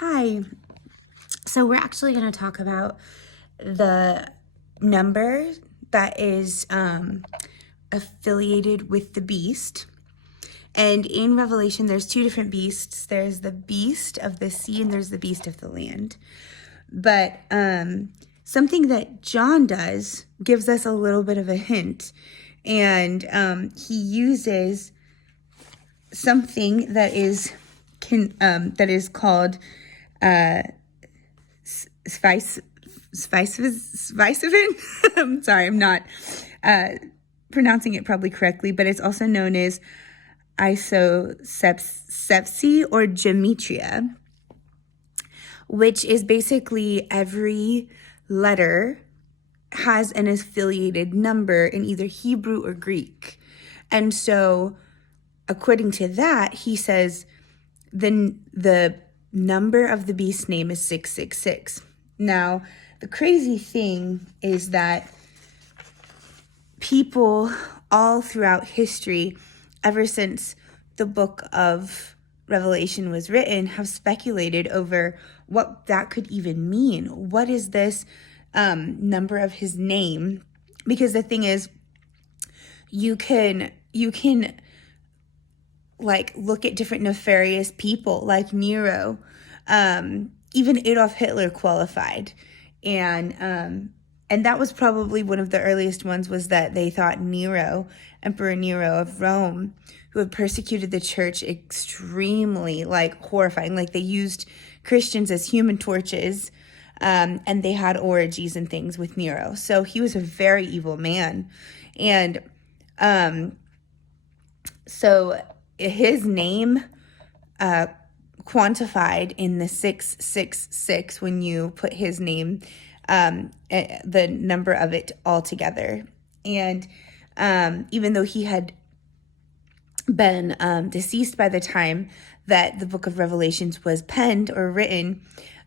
Hi. So we're actually going to talk about the number that is affiliated with the beast. And in Revelation, there's two different beasts. There's the beast of the sea and there's the beast of the land. But something that John does gives us a little bit of a hint. And he uses something that is called Svicevin. I'm sorry, I'm not pronouncing it probably correctly, but it's also known as isosepsy or Gematria, which is basically every letter has an affiliated number in either Hebrew or Greek. And so according to that, he says the number of the beast's name is 666. Now, the crazy thing is that people all throughout history, ever since the book of Revelation was written, have speculated over what that could even mean. What is this number of his name? Because the thing is, you can like look at different nefarious people like Nero. Even Adolf Hitler qualified. And that was probably one of the earliest ones, was that they thought Nero, Emperor Nero of Rome, who had persecuted the church extremely, like horrifying, like they used Christians as human torches, and they had orgies and things with Nero. So he was a very evil man. And so his name quantified in the 666 when you put his name, the number of it all together. And even though he had been deceased by the time that the book of Revelations was penned or written,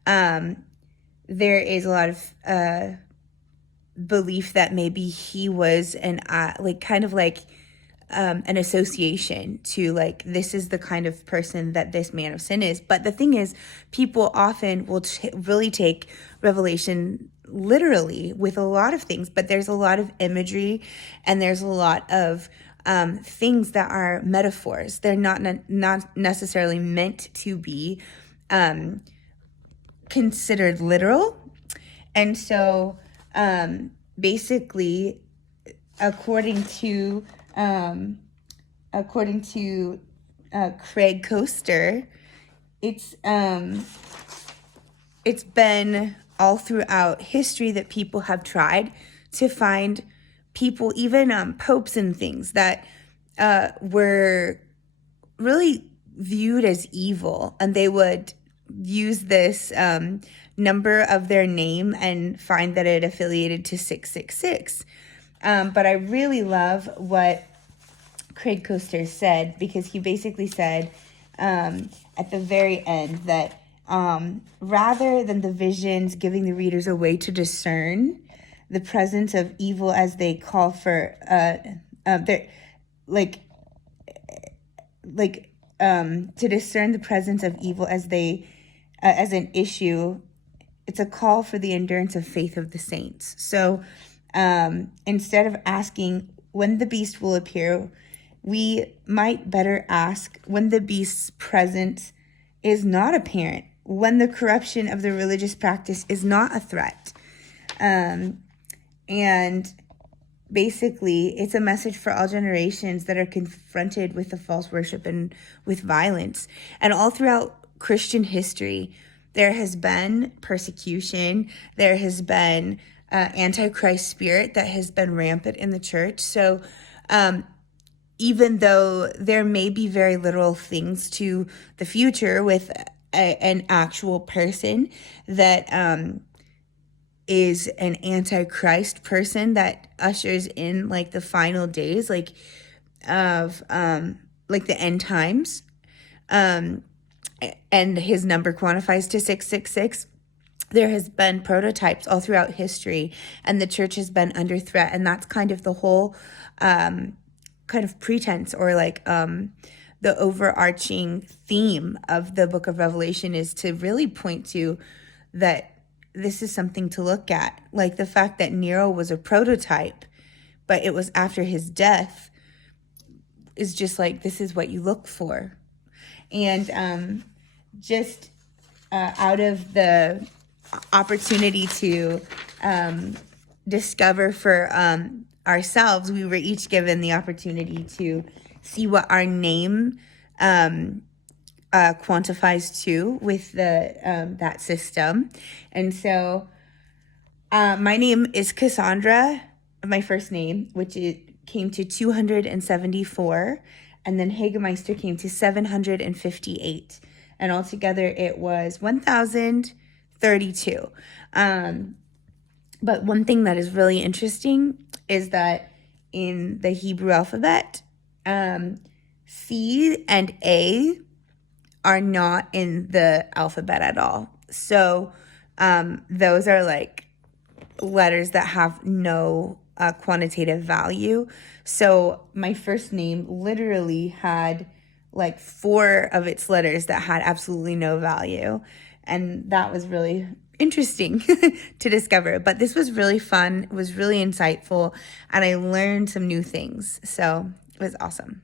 there is a lot of belief that maybe he was an association to, like, this is the kind of person that this man of sin is. But the thing is, people often will really take Revelation literally with a lot of things, but there's a lot of imagery and there's a lot of things that are metaphors. They're not necessarily meant to be considered literal. And so basically, according to Craig Coaster, it's been all throughout history that people have tried to find people, even popes and things, that were really viewed as evil, and they would use this number of their name and find that it affiliated to 666. But I really love what Craig Coaster said, because he basically said at the very end that rather than the visions giving the readers a way to discern the presence of evil as they call for to discern the presence of evil as they as an issue, it's a call for the endurance of faith of the saints. So instead of asking when the beast will appear, we might better ask when the beast's presence is not apparent, when the corruption of the religious practice is not a threat. And basically, it's a message for all generations that are confronted with the false worship and with violence. And all throughout Christian history, there has been persecution, there has been antichrist spirit that has been rampant in the church. So even though there may be very literal things to the future with an actual person that is an antichrist person that ushers in like the final days, like of like the end times, and his number quantifies to 666. There has been prototypes all throughout history, and the church has been under threat, and that's kind of the whole kind of pretense, or like the overarching theme of the book of Revelation is to really point to that this is something to look at. Like the fact that Nero was a prototype, but it was after his death, is just like, this is what you look for. And just out of the opportunity to discover for ourselves, we were each given the opportunity to see what our name quantifies to with the that system. And so my name is Cassandra, my first name, which came to 274, and then Hagemeister came to 758, and altogether it was 1,032. But one thing that is really interesting is that in the Hebrew alphabet, C and A are not in the alphabet at all. So those are like letters that have no quantitative value. So my first name literally had like 4 of its letters that had absolutely no value. And that was really interesting to discover. But this was really fun. It was really insightful. And I learned some new things. So it was awesome.